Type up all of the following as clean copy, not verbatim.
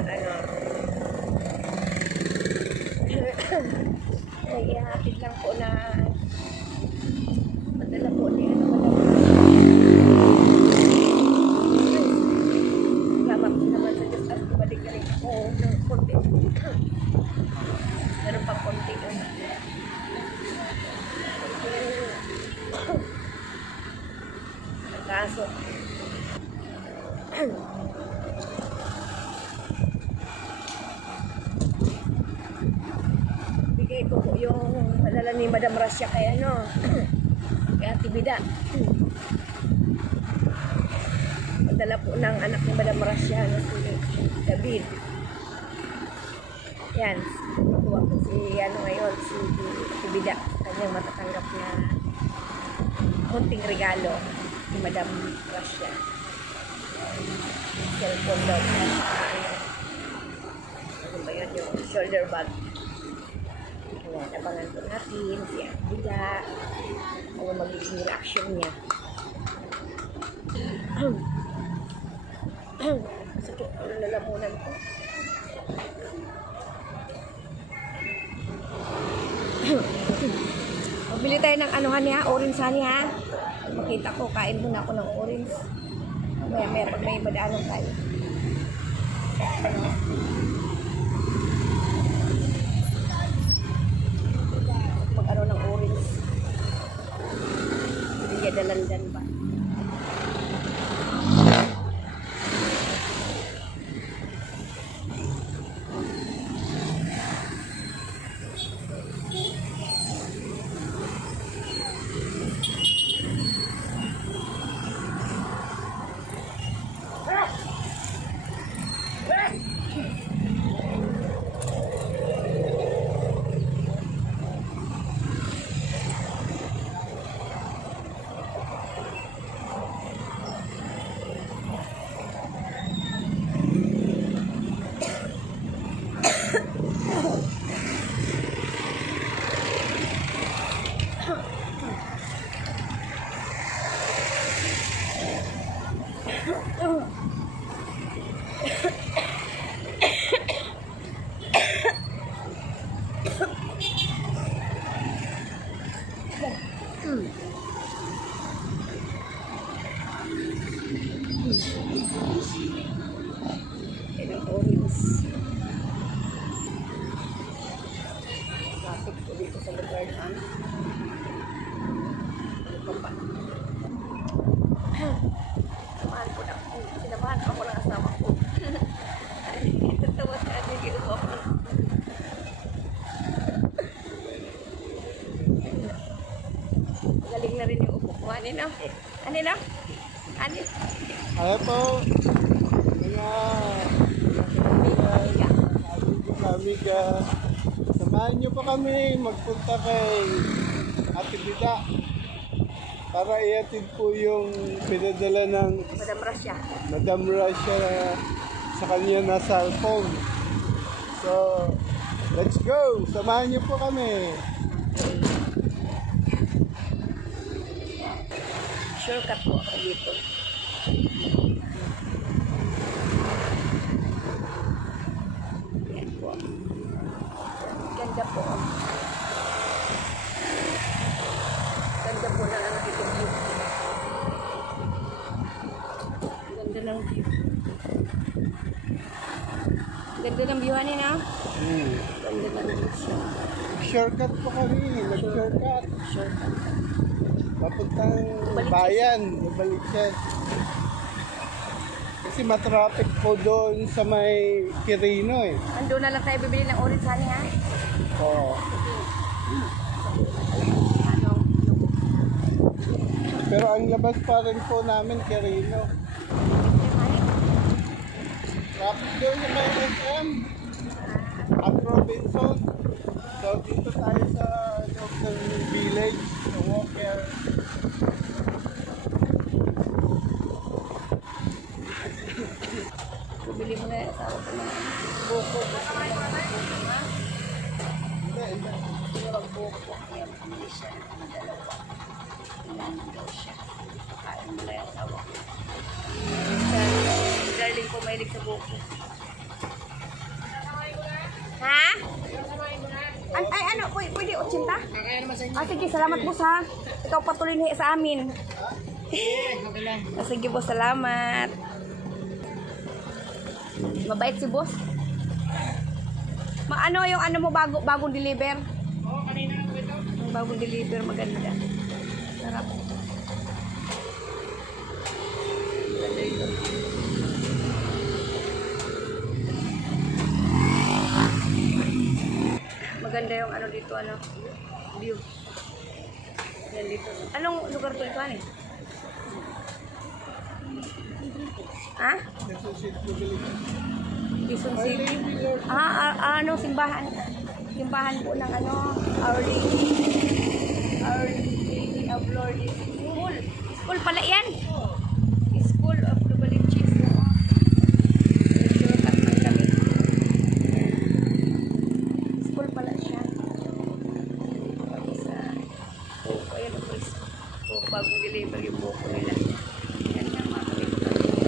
ano. Ay, ihatid lang po na madala po ni ano, salamat po naman sa Diyos at bumalik na rin ako ng konti. Meron pa konti ano. Kaso bigay ko po yung padala ni Madam Rasya kay ano kay Ate Bida. Padala po ng anak ni Madam Rasya na si David. Yan, nakuha ko si ano ngayon, si Ate Bida, kanyang matatanggap na munting regalo ni Madam Rasya. Cellphone daw. Ano ba yun? Yung shoulder bag. Ayan, abangan po natin si Ate Bida. Ano magiging reaction niya. Sakit po ng lalamunan ko. Magbili tayo ng anuhan niya, orange honey ha. Makita ko, kain muna ako ng orange. Maya pag may madaanan tayo. Pag ano ng orange. Hindi niya dalandan ba? Traffic po dito sa lugar na samahan po na ako. Sinamahan pa ako ng asawa ko. Tawa sa atin yung upo. Galing na rin yung upo ko. Ano na? Ano na? Ano? Ano po? Mga amiga. Samahan niyo pa kami magpunta kay Ate Bida para iatid po yung pinadala ng Madam Rasya sa kanya na cellphone. So, let's go! Samahan niyo po kami. Shortcut po ako dito. Yan po. Ganda po. Ganda po na lang dito view. Ganda ng view. Ganda ng view na. Ganda ng view. Shortcut po kami. Nag-shortcut. Shortcut. Papuntang bayan. Ibalik siya. Kasi matraffic po doon sa may Quirino eh. Ando na lang tayo bibili ng orange honey ha? Oo. Pero ang labas pa rin po namin Quirino. Traffic doon sa may SM. At Robinson. So dito tayo sa loob ng village. Sa Walker. Bili mo na yung asawa ko na buko. Hindi. Yung buko. Kaya bumili siya ng dalawa. Kailangan daw siya. Kain mo na yung asawa ko. Darling ko mahilig sa buko. Ha? Ay, ano, pwede 80? Ah, sige, salamat boss ha. Ikaw patuloy niya sa amin. Ah, sige boss, salamat. Mabait si boss. Ano yung ano mo bagong deliver? Oo, kanina na po ito. Yung bagong deliver, maganda. Sarap. Maganda ito. Maganda yung ano dito, ano, view. Yan dito. Anong lugar to ito, ano? Ha? Quezon City. Ano, simbahan. Simbahan po ng ano, Our Lady of Lord School. School pala yan. School of the Baliches. Shortcut man kami. School pala siya. Sa buko, ayan o Chris. Bagong deliver yung buko nila. Yan nga mga kapitbahay.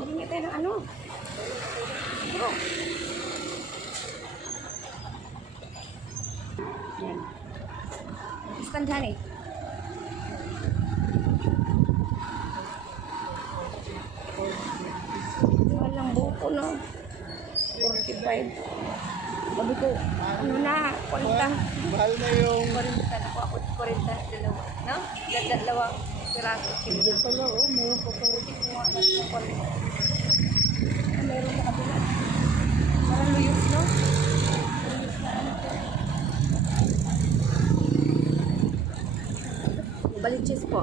Hindi tayo ng ano. Bro. Yan. Standhan eh. Walang buko no. 45. Sabi ko, ano na, 40. Mahal na yung... 40 na ako, 40 dalawa. No? Dalawa piraso. Hindi pala, oh. Mayroon pa pala. Meron sa kabila. Parang luyos, no? Luyos na ano to. Baliches po.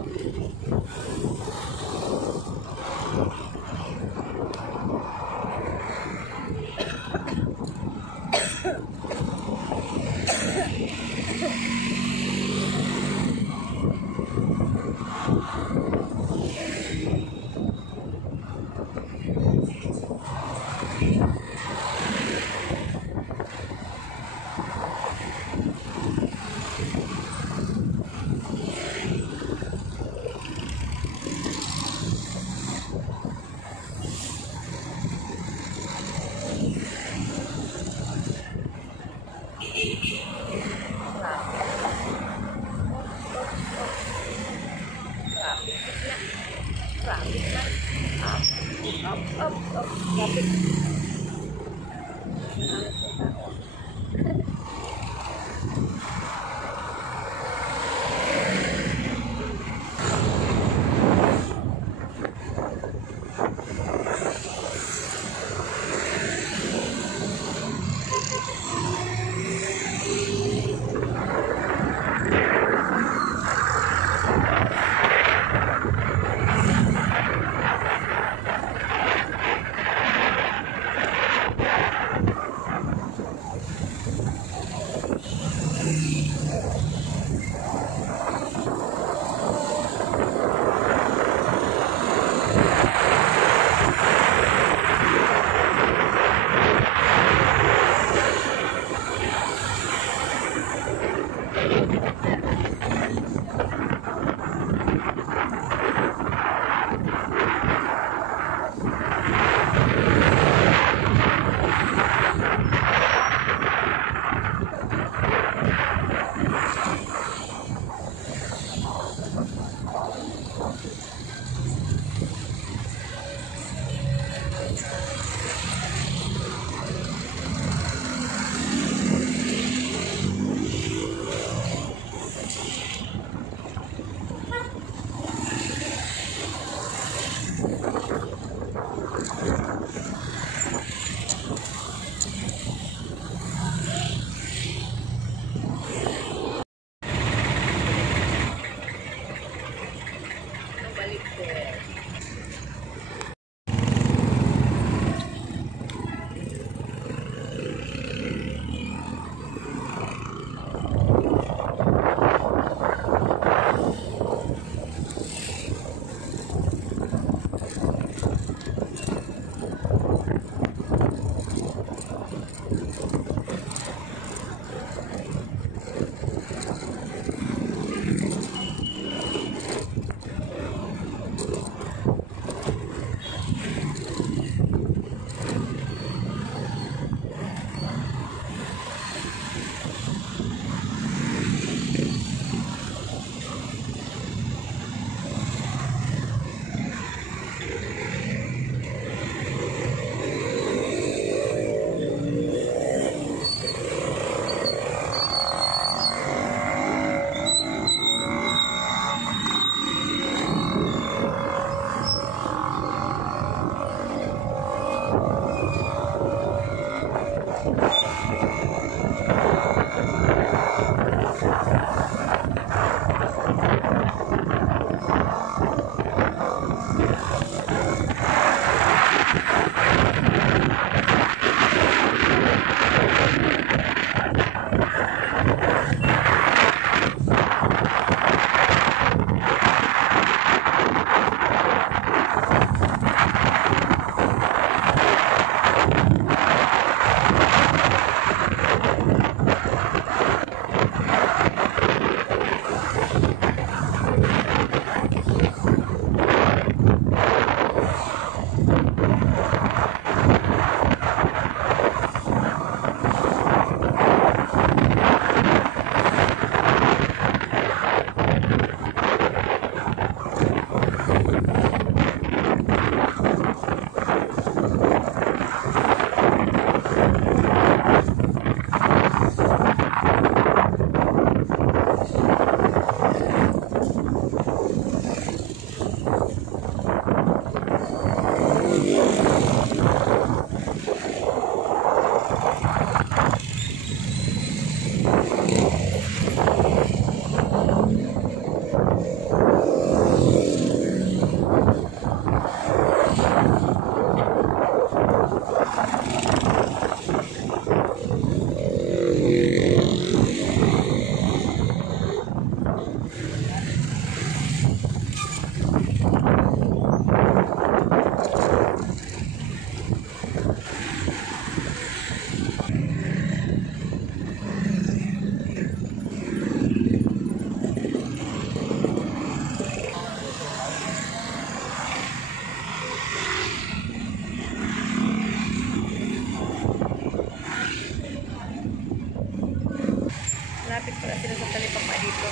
Lapit pala sila sa talipapa dito.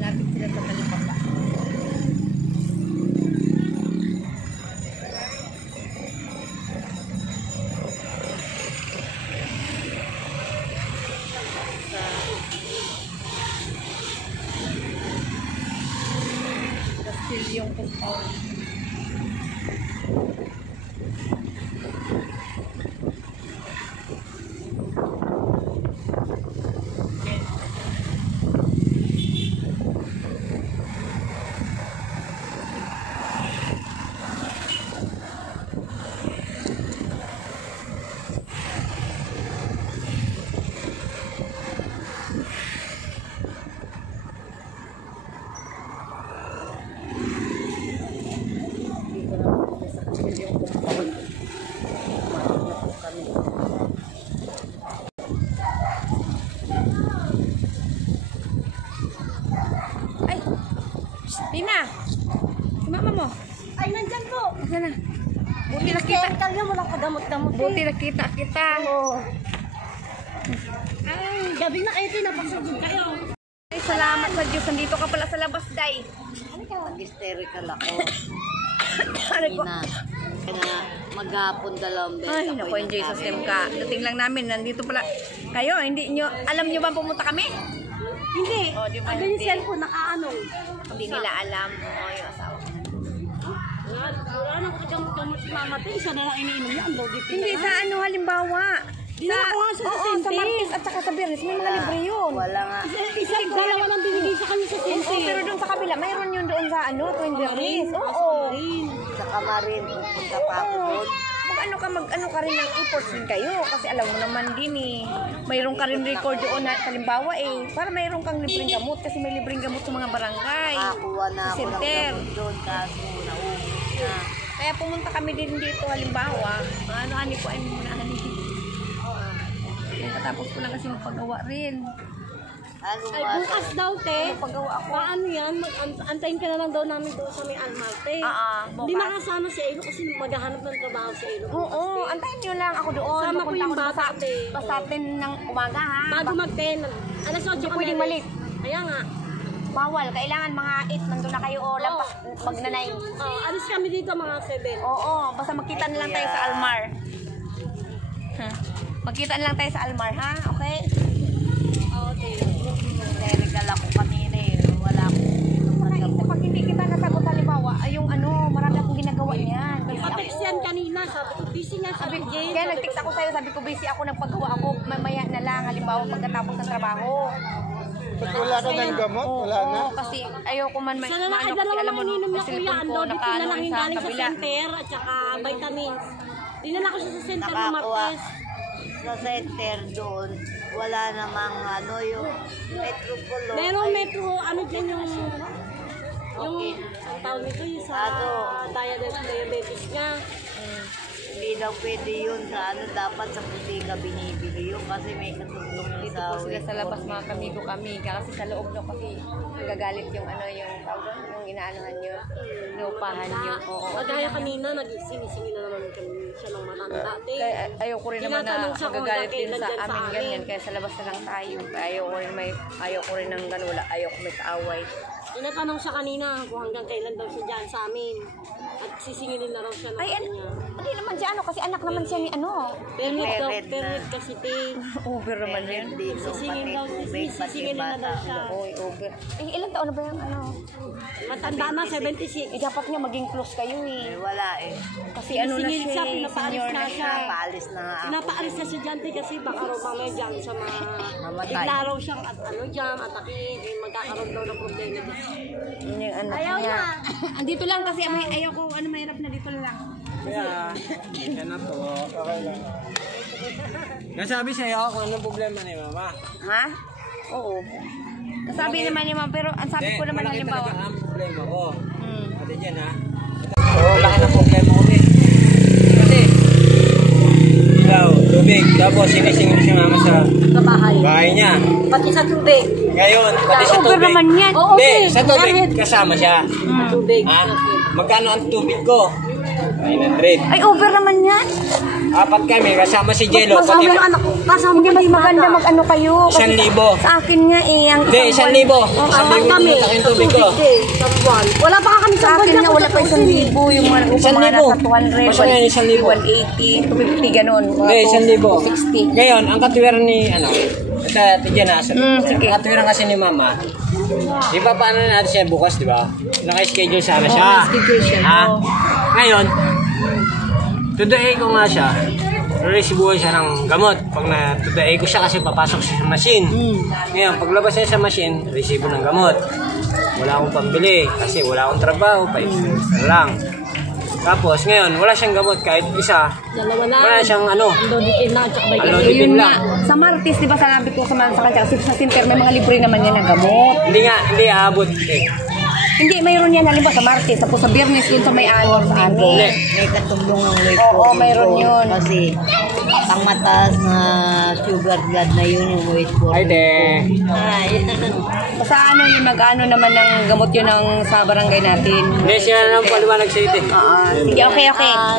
Lapit sila sa talipapa. Sa Castilyong compound. Ay! Tina! Si mama mo. Ay, nandyan po. Nasaan na? Buti nakita. Kaya mo lang kadamot-damot. Buti nakita kita. Oo. Ay! Gabi na kayo, tinapasagod kayo. Ay, salamat sa Diyos. Nandito ka pala sa labas, Day. Hysterical ako. Ano ko? Ina. Kaya maghapon dalawang beses Ay, ako naku, in Jesus nagkakaroon. name ka. Dating lang namin, nandito pala. Kayo, hindi nyo, alam nyo ba pumunta kami? Hindi. Oh, di ba Ano yung hindi? cellphone, nakaano? Hindi nila alam. Oo, yung asawa ko. Wala nang kadamot-damot si mama. Isa na lang iniinom niya. Ang logi Hindi, sa ano, halimbawa. Dinala ko nga sa Oo, Sente. sa Martes at saka sa Biyernes. May mga libre yun. Wala nga. Isang dalawa lang binigay sa kanya sa Oo, Sente. pero doon sa kabila, mayroon yun doon sa ano, tuwing Biyernes. Oo. Sa Kamarin, pupunta pa ako doon. Mag-ano ka rin ng efforts din kayo. Kasi alam mo naman din eh. Mayroon ka rin record doon na halimbawa eh. Para mayroon kang libreng gamot. Kasi may libreng gamot sa mga barangay. Nakakuha na Sa ako ng center. gamot doon kaso naubos na. Kaya pumunta kami din dito halimbawa. Ano po ay muna Tapos ko lang kasi magpagawa rin. Ano Ay, ba? bukas daw, te. Magpagawa ako. Paano yan? Antayin ka na lang daw namin doon sa may Almarte. Hindi bukas. makasama si Elo kasi maghahanap ng trabaho si Elo. Oo, antayin nyo lang ako doon. Sama ko Pupunta yung ako bata, te. basta 10 ng umaga ha. Bago mag-10. Alas 8 Hindi kami. pwedeng malit. Kaya nga. Bawal. Kailangan mga 8 nandun na kayo o lampas magna-9. Alis kami dito mga 7. Oo, basta magkita na lang tayo sa Almar. Magkita na lang tayo sa Almar ha, okay? Okay. Hysterical ako kanina eh. Wala akong Pag hindi kita nasagot halimbawa, ay yung ano, marami akong ginagawa niyan. Busy Patext ako. yan kanina. Sabi ko, busy nga sabi ko, Jane. Kaya nag-text ako sa'yo, sabi ko busy ako, nagpagawa ako, mamaya na lang, halimbawa pagkatapos ng trabaho. Ba't wala ka ng gamot? Wala na? Oo, kasi ayoko man may Sana lang, maano ay kasi dalawa alam lang mo, ininom niya sa kuya. cellphone Ang ko, dodipin na nakaano lang rin yung sa galing sa kabila. center at saka vitamins. Dinala ko siya sa center ng nakakuha. Martes. Sa center doon, wala namang ano yung Metropolo. Merong Ay, metro, ano dyan yung ang tawag nito yung sa diabetes niya. Hindi daw pwede yun sa ano, dapat sa putika binibili yun kasi may katutong na Dito sa po sila sa labas mga kamigo kami, kasi sa loob daw kasi nagagalit yung ano, yung tawag doon, yung inaanohan nyo, inuupahan nyo. Oo. Kagaya kanina, nagsisingi na naman kami siya ng matanda. Kaya ayoko rin naman na Tinatanong siya kung magagalit din kailan sa dyan sa amin amin. ganyan, kaya sa labas na lang tayo. Ayoko rin ng ganula, ayoko may kaaway. Tinatanong siya kanina kung hanggang kailan daw siya dyan sa amin. At sisingilin na raw siya ng Ay, kanya. hindi naman siya ano, kasi anak naman siya ni ano. Permit daw, Permit na. permit kasi te. Over naman yun. Hindi nung Sisingil pati daw, tubig, pati sisingilin na daw bata. siya. Oy, over. Eh, ilang taon na ba yung ano? Tanda na, 76. dapat nga maging close kayo Eh, eh. wala eh. Kasi ano na Singil siya, siya, pinapaalis senior na na siya. siya. Paalis na nga ako. Pinapaalis sa estudyante kasi baka raw mamaya dyan sa mga Mamatay. bigla raw siyang at ano dyan, atakin, eh, magkakaroon daw ng problema dyan. Yun yung anak Ayaw niya. na. Andito lang kasi ayaw ko, mahirap na dito lang. Kaya, yan na to. Okay lang. Nasabi sa'yo kung anong problema ni Mama. Ha? Oo. Ang sabi naman ni Ma'am, pero ang sabi ko naman malaki halimbawa. talaga ang problema ko. Hmm. Ate dyan ha. Malaki ng problema ko eh. Kasi, ikaw, tubig. Tapos sinisingil si Mama sa Sa bahay. bahay niya. Pati sa tubig. Ngayon, pati sa Over tubig. naman yan. Oo, Hindi, okay. sa tubig Kahit kasama siya. sa tubig. Ha? Magkano ang tubig ko? 900. Ay, over naman yan. Apat kami, kasama si Jello. Kasama Pati yung anak ko. Kasama Hindi mas maganda mag-ano kayo. Kasi 1,000. sa akin nga eh. Ang Hindi, 1,000. Apat 1,000 kami. pumunta yung tubig ko. Sa buwan. Wala pa kami Sa akin nga wala pa 1,000. Yung mga Isang mga libo. nasa 200, Basta yan, 1,000. 180, 250, ganun. Hindi, 1,000. 60. Ngayon, ang katwiran ni, ito dyan na, sige. ang katwiran kasi ni Mama, di ba paano na natin siya bukas, di ba? Naka-schedule sana siya. schedule siya. Ha? Ngayon, today ko nga siya, resibuhan siya ng gamot. Pag today ko siya kasi papasok siya sa machine. Ngayon, paglabas niya sa machine, resibo ng gamot. Wala akong pambili kasi wala akong trabaho, 5 semester lang. Tapos ngayon, wala siyang gamot kahit isa. Dalawa lang. Wala siyang ano. Loditin na, tsaka may Alodipin Yun lang. nga, sa Martis, di ba sabi ko sa kanya, kasi sa Sinter may mga libre naman yan na gamot. Hindi aabot eh. Hindi, mayroon yan halimbawa sa Martis, tapos sa Biyernes yun sa may anor sa amin. Hindi. May katulong ang weight Oo, ko mayroon dito. yun. Kasi pang mataas na sugar blood na yun yung weight ko. Ay, de. Ay, Basta ano yung mag-ano naman ng gamot yun ng sa barangay natin. Hindi siya na ng paliwanag sa ito. Sige, okay.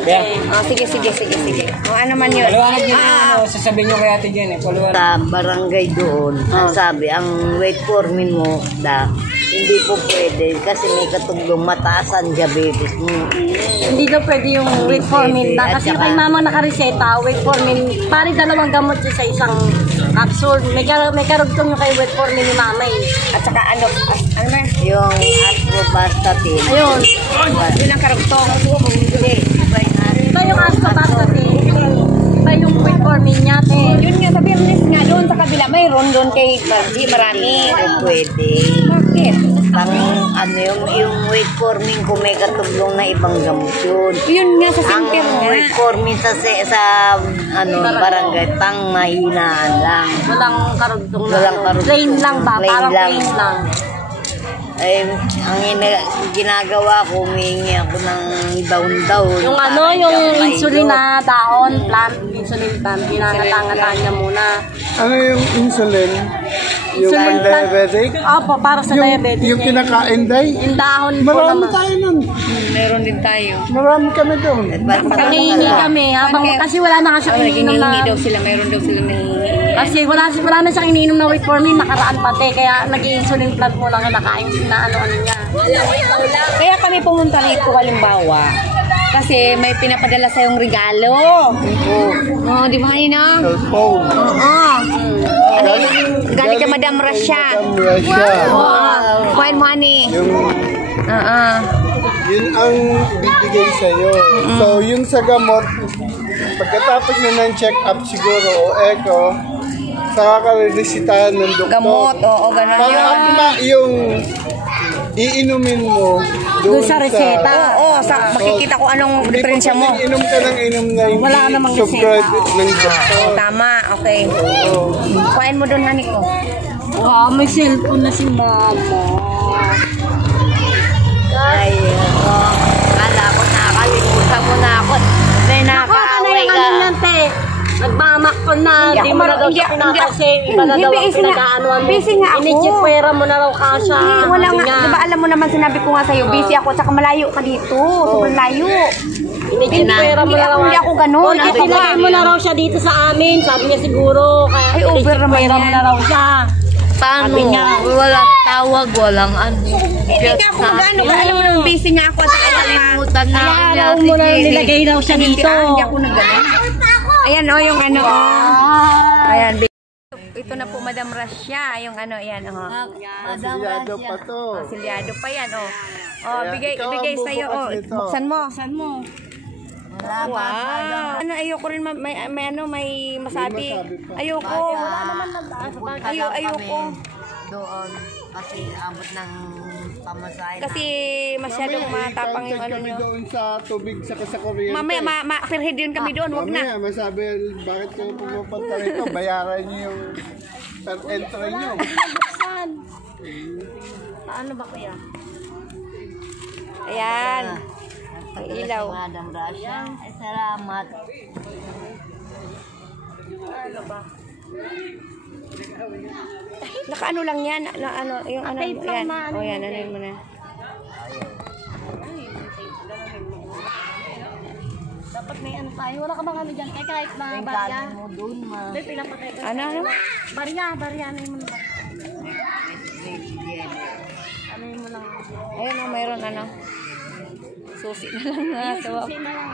Yeah. Sige. O ano man yun. Paliwanag niyo na ano, sasabihin niyo kay Ate Jen eh. Paliwanag. sa barangay doon, ang sabi, ang weight forming mo, hindi po pwede kasi may katulong mataas ang diabetes mo. Hindi daw pwede yung weight forming na. Kasi kay mama nakareseta, weight forming, pari dalawang gamot siya sa isang capsule. May karugtong yung kay weight forming ni mama eh. At saka ano ba? Yung atrovastatin. Ayun. Yun ang karugtong. Hindi, iba yung Iba yung astatin. Iba yung weight forming niya. Yun nga, sa Biyernes nga, doon sa kabila, mayroon doon kay Margie, marami. pwede. Bakit? Pang ano yung weight forming kung may katulong na ibang gamot yun. Yun nga, sa Ang Sinter nga. weight forming sa barangay pang mahinaan lang. Walang karugtong na. Walang karugtong. Plain lang ba? Plain Parang lang. plain lang. Ay, ang ginagawa ko, humingi ako ng daon-daon. Yung para ano, hindi yung ako insulin mahilo. na daon, insulin plant, ginangatangatan niya muna. Ano yung insulin? Yung Insulin plant. diabetic? Opo, para sa diabetes. Yung kinakain day? Yung dahon po Marami naman. tayo nun. Meron din tayo. Marami kami doon. Nangihingi kami, habang, kasi wala na kasi siyang iniinom na, Naghihingi daw sila, mayroon daw sila nahihingi. kasi wala na siyang iniinom na weight forming, nakaraan pati, kaya nag-insulin plant mo lang nakain na ano-ano niya. Kaya kami pumunta rito halimbawa. Kasi may pinapadala sa yung regalo. Oo, di ba Nina? Cellphone. Oo. Ano yun? Galing kay Madam Rasha. Madam Rasha. Oo. Kuhain mo, Ani. Yung, Oo. yun ang bibigay sa'yo. So, yung sa gamot, pagkatapos na ng check-up siguro o echo, saka ka re-resitahan ng doktor. Gamot, oo, ganun Para yun. akma yung iinumin mo Doon sa reseta. Oo, sa makikita ko anong diferensya mo. Inom ka ng inom na hindi Wala namang subscribe ng doktor. Tama, okay. Kuhain mo doon, Hani ko. Wow, may cellphone na si mama. Ay, kala ko nakakalimutan mo na ako. May Ako, nakaaway ka. ano yan, te? Nagmamak ko na, Hindi di ako mo na daw hindi- siya hindi- pinakasi, iba na hindi, daw ang busy nga. pinag-aanuan mo. Busy nga ako. Inichipwera mo na raw kasha. Hindi, wala Sabi nga. niya. Diba alam mo naman sinabi ko nga sa'yo, busy ako, tsaka malayo ka dito. Sobrang layo. Inichipwera mo na raw. Hindi ako ganun. O, itinagay mo na raw siya dito sa amin. Sabi niya siguro, kaya Ay, over naman inichipwera mo yan. na raw siya. Paano? Sabi niya. Walang tawag, walang ano. Hindi nga ako mag-ano ka. Alam mo nung busy nga ako. At Nakalimutan na ako Kaya niya. raw mo na nilagay raw siya dito. Hindi ako nag-ano. Ayan o, yung ano. Ayan. Ito na po, Madam Rasha. Yung ano, ayan o. Asilyado pa to. Silyado pa yan o. Oh, Kaya bigay ikaw ang ibigay sa iyo. Oh, bubukas nito. buksan mo. Salamat. Wow. Ano ayoko rin may masabi. May masabi pa. Ayoko. Ayoko. Doon. Kasi abot ng pamasahe Kasi masyadong matapang yung ano kami nyo. doon sa tubig sa kuryente. Mamaya ma-firhead din kami doon, wag na. Mamaya, masabi, bakit kayo pumupunta rito? Bayaran niyo yung per entry niyo. Buksan. Paano ba kaya? Ayan. Ang ilaw. Madam Rasha. Ay, salamat. Nakaano lang yan, na ano, yung ano, Tape lang yan. na ano O yan, yun, ano mo na. Dapat may ano tayo. Wala ka bang ano dyan? Eh, kahit na Ang barya. galing mo doon, ma. May pinapatay ka. Ano? Barya. Ano yun mo na ba? Ano yun mo lang. Ayun o, mayroon ano. Susi na lang na. Susi na lang.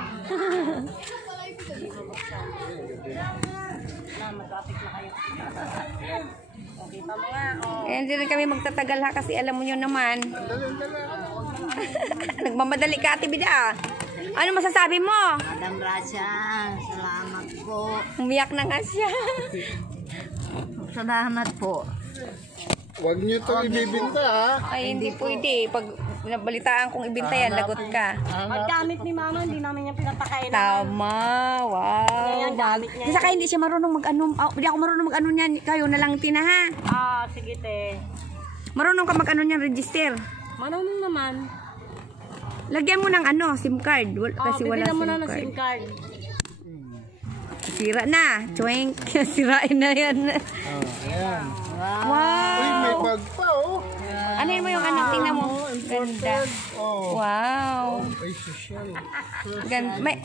Na, mag-traffic na kayo. Kita mo nga, oh. Eh, hindi rin kami magtatagal ha kasi alam mo nyo naman. Nagmamadali ka, Ate Bida. Ano masasabi mo? Madam Rasha, salamat po. Umiyak na nga siya. Salamat po. Huwag niyo ito ibibinta, ha? Ay, hindi pwede. Pag nabalitaan kong ibinta yan, lagot ka. Paggamit ni mama, hindi namin yung pinapakain. Tama. Wow. Yan, gamit niya. Saka hindi siya marunong mag-ano. Hindi ako marunong mag-ano niyan. Kayo na lang, Tina, ha? Sige te. Marunong ka mag-ano niyan, register. Marunong naman. Lagyan mo ng ano, SIM card. Kasi wala bibigyan mo SIM na ng card. SIM card. Sira na. Chwink. Sirain na yan. Ayan. Wow. Uy, may bag pa, oh. Ano yun mo yung ano? Tingnan mo. Ganda. Oh. Wow. Ay, social.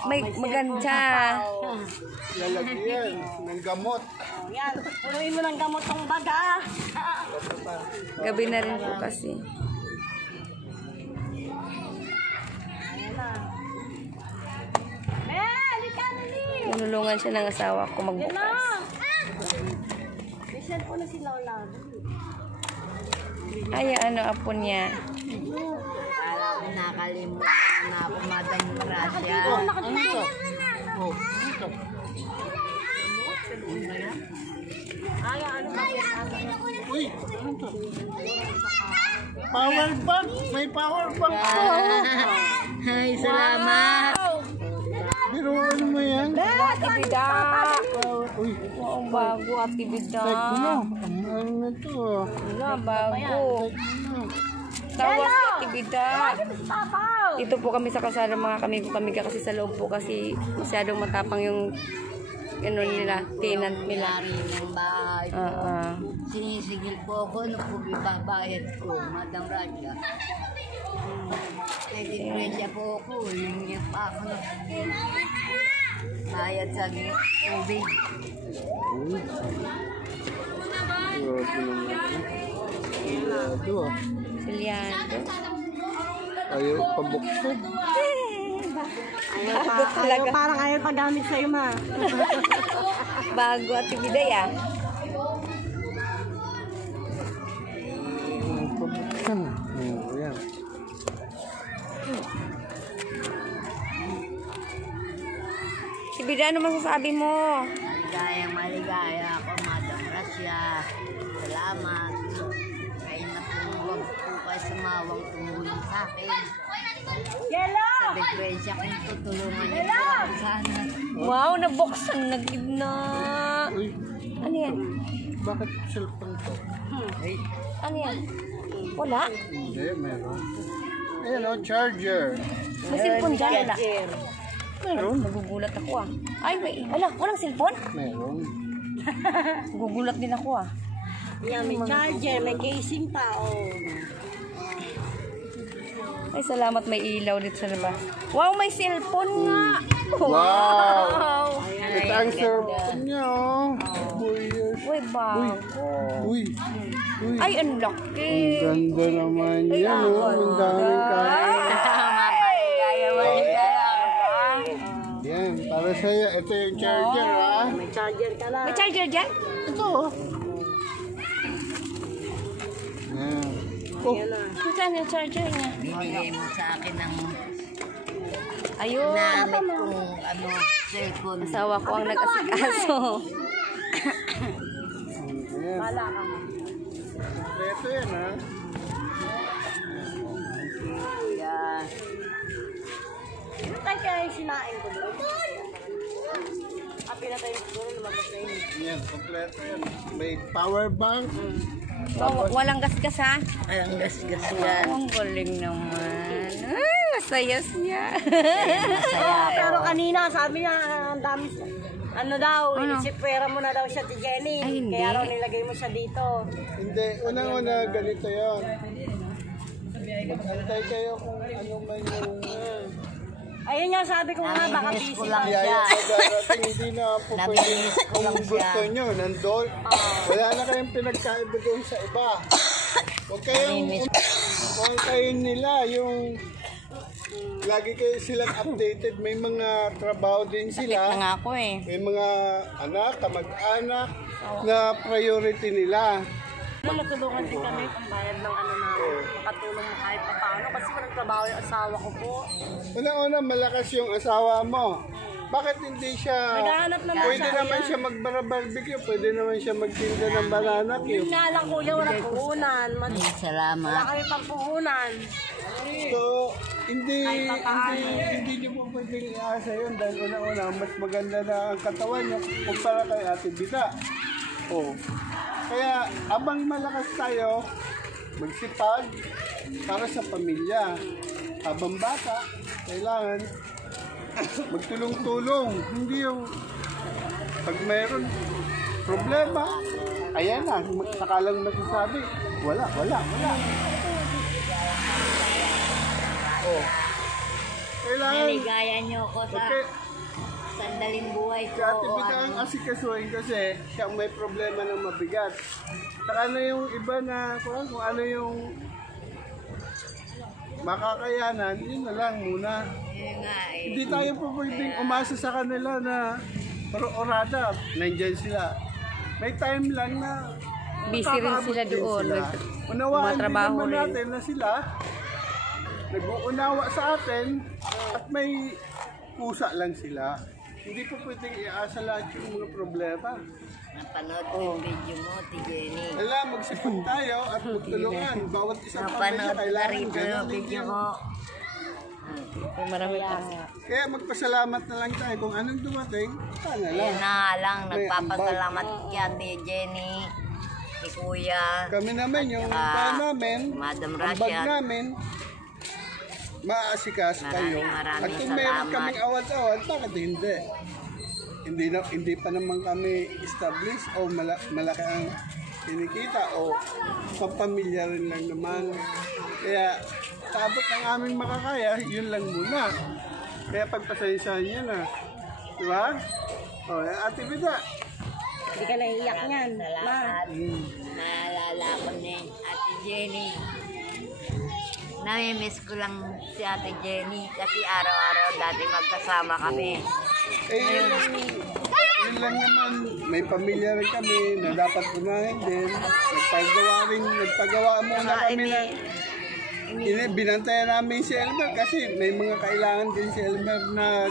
May maganda. Lalagyan ng gamot. Yan. Punuin mo ng gamot tong baga. Gabi na rin po kasi. Halika na ni. Tinulungan siya ng asawa ko Yan magbukas. na. May cellphone na si Lola. Ay, ano apo niya. Para ako nakalimutan na ako, Madam Rasha. Ano ito? Oh, ito. Uy, ano ito? Power bank! May power bank pa! Ay, salamat. Biruan mo yan. Ate Bida. Uy, Wow, bago Ate Bida. ano? Ano na ito? Wala, bago. Tawas si Ate Bida. Dito po kami sa kasada mga kami kasi sa loob po kasi masyadong matapang yung ano nila, tenant nila. Nangyari ng bahay po. Sinisigil po ako nung po bibabayad ko, Madam Rasha. May diferensya po ako, hindi pa ako bayad sa tubig. Ito ah. Silyado. Ayaw pabuksan. Talaga. Parang ayaw paggamit sa'yo, ma. Bago Ate Bida ya. Pabuksan. Oh, yan. Si Bida, ano masasabi mo? Maligaya ako, Madam Rasha. Salamat. Kaya na po, huwag po kayo sumawang tumulong sa akin. Sa diferensya kung tutulungan niyo po ako sana. Wow, nabuksan na gidna. Uy, Ano yan? bakit cellphone to? Ay, Ano yan? Wala. Hindi, meron. Ayan o, charger. May cellphone dyan, wala. Meron. Nagugulat ako ah. Ay, walang cellphone? Meron. Nagugulat din ako ah. Yan, may charger, may casing pa, oh. Ay, salamat may ilaw dito sa labas. Wow, may cellphone nga! Wow! Ito ang cellphone niya, oh. Uy, bago. Uy. Uy. Ay, ang laki. Ang ganda naman yan, oh. Ang daming kaya. Maligaya. Yan, para sa'yo. Ito yung charger, ha? May charger ka na. May charger dyan? Ito, oh. Yan. Oh, Saan yung charger niya? Binigay mo sa akin ng Ayun. namit kong cellphone. Asawa ko ang nag-asikaso. ayan. Wala ka. Kompleto yan, ha? Yan. Ano tayo kaya yung sinain ko doon? Pinatay ko doon, lumabas na yun. Yan, kompleto yan. May power bank. Walang gasgas ha? Ang gas-gas yan. Ang galing naman. Ay, masaya siya. Oo, pero kanina sabi niya, ang dami, ano daw, inisipwera mo na daw siya si Jenny. Ay, hindi. Kaya raw nilagay mo siya dito. Hindi, unang-una ganito yon. Mag-antay kayo kung ano man yung Ayun nga, sabi ko nga, baka Namimiss ko busy lang ka. biyaya siya. sa darating. Hindi na po pwede. Namimiss ko Kung lang gusto siya. nyo, nandun. Wala na kayong pinagkaiba doon sa iba. Huwag kayong, huwag kayong nila, yung lagi kayo silang updated. May mga trabaho din sila. nga ako eh. May mga anak, kamag-anak na priority nila. Natulungan din kami pambayad ng ano na makatulong mo kahit pa paano kasi walang trabaho yung asawa ko po. Una-una, malakas yung asawa mo. Bakit hindi siya... Naghahanap naman Pwede siya. naman siya magbara-barbecue, pwede naman siya magtinda ng banana Yun cue. nga lang kuya, walang puhunan. Wala Salamat. kami pang puhunan. So, hindi niyo po pwedeng iasa yun dahil una-una, mas maganda na ang katawan niyo kumpara kay Ate Bita. Oh. Kaya, abang malakas tayo, magsipag para sa pamilya. Habang bata, kailangan magtulong-tulong. Hindi yung pag mayroon problema, ayan na, saka lang masasabi, wala. Oh. Kailangan, Naligaya niyo ako sa okay, sandaling buhay si ko. Ate Bita ang asikasuhin kasi siya ang may problema ng mabigat. Saka na yung iba na kung ano yung makakayanan, yun na lang muna. Yun nga eh. Hindi tayo po pwedeng umasa sa kanila na orada, nandyan sila. May time lang na Busy rin makakaabot sila din doon. sila. Unawaan din Tumatrabaho naman rin. natin na sila nag-uunawa sa atin at may pusa lang sila. Hindi po pwedeng iasa lahat yung mga problema. Napanood ko yung video mo, Ti Jenny. Wala, magsipag tayo at magtulungan. Bawat isang pamilya Napanood ko na kailangan rin yung gano'n din video yun. mo. Marami pa. Kaya magpasalamat na lang tayo kung anong dumating, sana lang. Yun na lang, nagpapasalamat kay Ate Jenny, kay Kuya, Kami naman yung At saka, paa namin, Madam ang bag Russia. namin, maasikas kayo. Maraming At kung meron salamat. kaming awat-awat, bakit hindi? Hindi pa naman kami established o malaki ang kinikita o pampamilya rin lang naman. Kaya sabot ang aming makakaya, yun lang muna. Kaya pagpasaysahan nyo na. Di ba? O, Ate Bida. Hindi ka naiiyak niyan. Ma. salamat. Naalala ko ni Ate Jenny. Namimiss ko lang si Ate Jenny kasi araw-araw dati magkasama kami. Yun lang naman, may pamilya rin kami na dapat unahin din. Nagpagawa muna kami na binantayan namin si Elmer kasi may mga kailangan din si Elmer na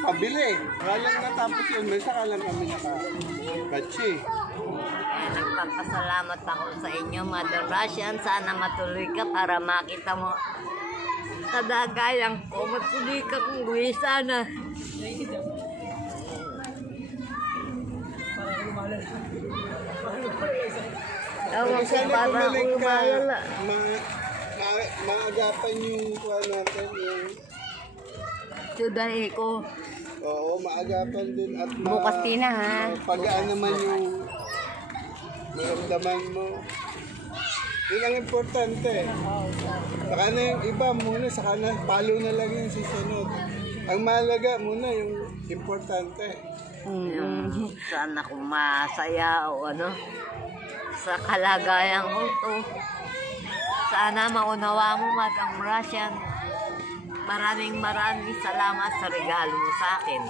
pabili. Kalang natapos yun, may saka lang kami nakabatsi. Kaya nagpapasalamat ako sa inyo, Mother Russian. Sana matuloy ka para makita mo kadagayang ko. Matuloy ka kung buwi sana. Ewan ko Sana para gumaling ka, umawala. maagapan yung kuha natin. Yung, Today ko. oo, maagapan din at Bukas din na, ha? pagaan naman yung maramdaman mo. Yun ang importante. Saka na yung iba muna, saka na palo na lang yung susunod. Ang mahalaga muna yung importante. Sana kung masaya o ano sa kalagayan ko to. Sana maunawa mo, Madam Russian. Maraming salamat sa regalo mo sa akin.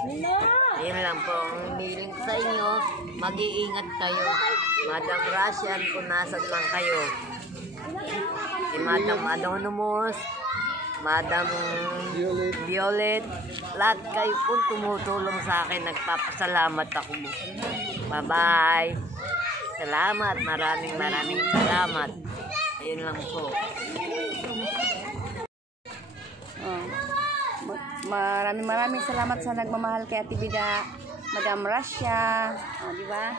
Yun lang po ang hiling ko sa inyo. Mag-iingat kayo, Madam Russian, kung nasan man kayo. si Madam Anonymous, Madam Violet, lahat kayo po tumutulong sa akin. Nagpapasalamat ako. Bye-bye. Salamat. Maraming salamat. Ayun lang po. Maraming salamat sa nagmamahal kay Ate Bida, Madam Rasya, di ba?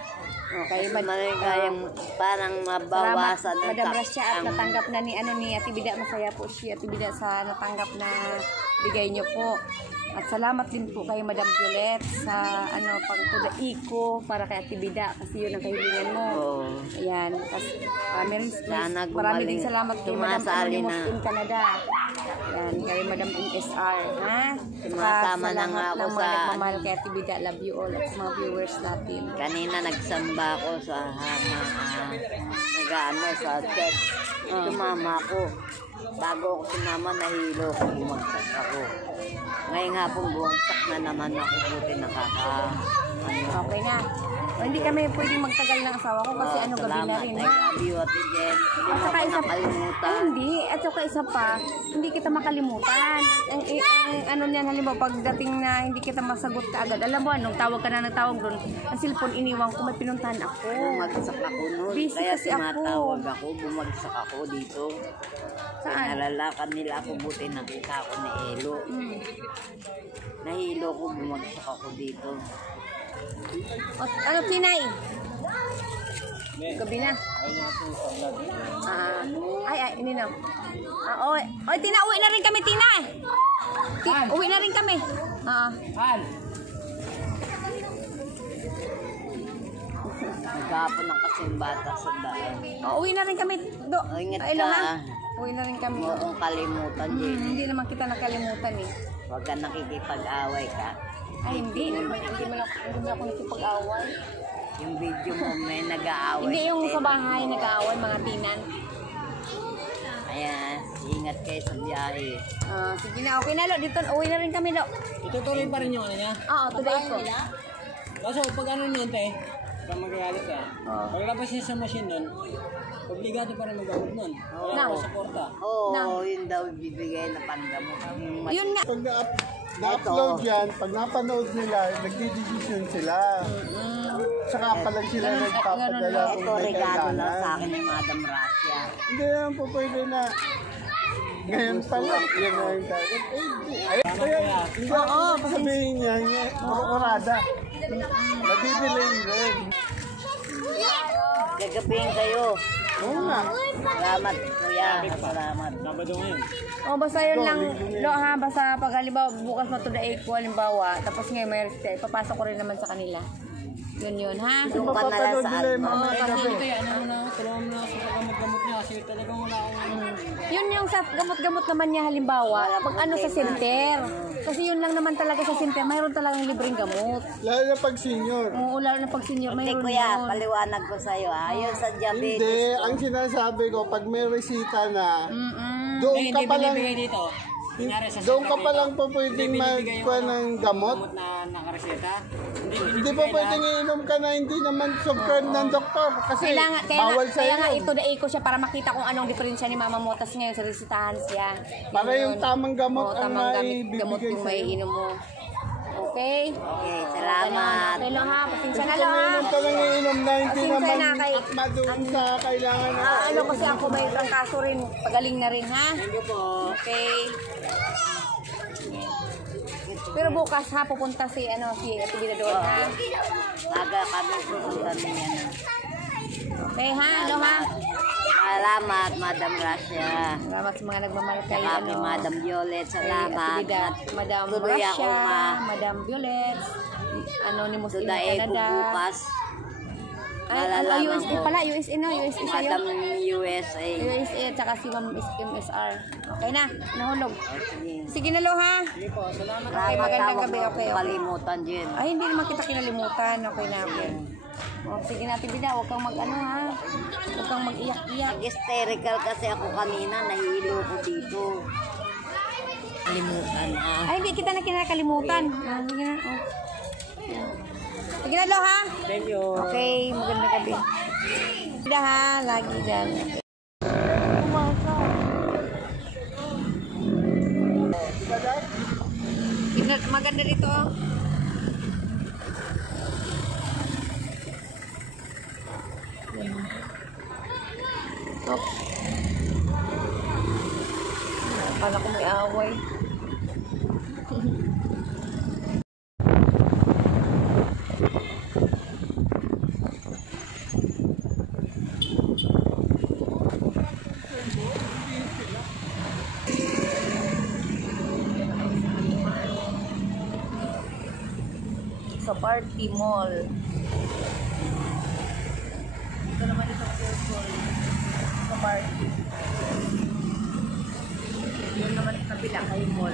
Okay, Kayang parang mabawasan salamat, Madam Rasya, at natanggap na ni Ate Bida. Masaya po si Ate Bida sa natanggap na bigay niyo po. At salamat din po kay Madam Violet sa pagtudaig ko para kay Ate Bida kasi yun ang kahilingan mo. Ayan. Kasi marami din salamat kay Madam Anonymous in Canada. Ayan, kay Madam NSR. Ha? Sumasama na nga ako sa nagmamahal kay Ate Bida. Love you all at sa mga viewers natin. Kanina nagsamba ako sa sa church. Tumama ako. Bago ako sumama, nahilo ko, bumagsak ako. Ngayon nga pong bumagsak na naman ako, buti Okay na. Hindi kami pwedeng magtagal ng asawa ko kasi gabi na rin. At saka isa pa, at saka isa pa, hindi kita makalimutan. Niyan, halimbawa, pagdating na hindi kita masagot ka agad, alam mo anong tawag ka na ng tawag doon, ang cellphone iniwan ko, may pinuntahan ako. Bumagsak ako noon, busy kaya kasi tumatawag ako, bumagsak ako dito. Saan? Nalalakad nila ako, buti nakita ako ni Elo. Nahilo ko, bumagsak ako dito. Tinay? Gabi na. Ini na. Tina, uwi na rin kami, Tina. Uwi na rin kami. Nagkapon ng kasing bata sa daan. Uwi na rin kami. Ingat ka. Uwi na rin kami. Huwag mong kalimutan, Jenny. Hindi naman kita nakalimutan eh. Huwag ka nakikipag-away ka. Hindi mo ako nakipag-away. Yung video mo may nag-aaway. Hindi yung sa bahay nag-aaway, mga tinan. Ayan, ingat kayo sa biyahe. Sige na, okay na lo. Dito, uwi na rin kami lo. Itutuloy pa rin yung niya? Oo, today ko. Kaso pag nun, te, pag magalit ka, paglabas niya sa machine nun, obligado pa rin mag-gamot nun. Wala ko sa porta. Oo, yun daw bibigay na panggamot. Yun nga. Pag na-upload yan, pag napanood nila, nagdidesisyon sila. Saka pa lang sila nagpapadala kung Ito, may regalo lang sa kailangan. akin ni Madam Rasya. Hindi naman po pwede na ngayon pa lang, yan na yung target. Kaya, hindi ako sabihin niya, orada. Nadidelay rin. Gagabihin kayo. Oo nga. Salamat, kuya. Salamat. Sabado ngayon. Basta yun lang, lo ha, basta pag halimbawa, bukas na today ko, halimbawa, tapos ngayon may rest, papasok ko rin naman sa kanila. Yun, ha? Yung pa na lang sa alma. Kasi, Tulungan mo na sa paggamot-gamot niya kasi talagang wala akong... yun yung sa gamot-gamot naman niya, halimbawa, pag sa center. Kasi yun lang naman talaga sa center, mayroon talagang libreng gamot. Lalo na pag senior. Oo, lalo na pag senior, Hindi, mayroon kuya, yun. paliwanag ko sa'yo. Ayun sa diabetes. Hindi, ang sinasabi ko, pag may resita na, doon ka Hindi pa lang, binibigay dito. Kunyari sa doon ka pa lang po pwedeng magkuha ng gamot. gamot na nakareseta. Hindi po pwedeng iinom ka na hindi naman subscribe ng doktor kasi bawal sa Kaya nga iyo. ito daig ko siya para makita kung anong diferensya ni Mama mo. Tas ngayon sa resitahan siya. Para yung tamang gamot ang tamang gamot maibibigay yung sa may iyo. inom mo. Okay? Okay, salamat. Okay lo ha, pasensya na Kung lo ha. iinom ka lang iinom na hindi Pasensya naman na kay... madoon sa kailangan na. Kasi ako may trangkaso rin. Pagaling na rin ha. Thank you po. Okay. Pero bukas ha, pupunta si Ate Bida doon ha. Maga kami pupunta niya. Okay ha, lo ha. Salamat, Madam Rasya. Salamat sa mga nagmamahal kay Saka kay Madam Violet, kay Ate salamat. Bida, Madam Tuloy ako Rasya, Madam Violet, Anonymous in Tudae ko Canada. bukas. Ay, Malalaman USA ko. pala, USA na, USA sa'yo. Madam USA. USA at saka si Ma'am MSR. Okay na, nahulog. Sige. Sige na lo ha. Sige po, salamat. Okay, magandang gabi, okay. Kalimutan din. Ay, hindi naman kita kinalimutan. Okay na, okay. Sige na, Ate Bida, huwag kang ha. Huwag kang mag-iyak-iyak. Hysterical kasi ako kanina, nahilo ko dito. Kalimutan. Ay, hindi kita na kinakalimutan. Sige na, Sige na lo ha. Thank you. Okay, magandang gabi. Bida ha, lagi dyan. maganda dito. Oh. Akala ko may away. Sa Party Mall. Ito naman itong circle. Sa Party. Yun naman sa kabila kay mall.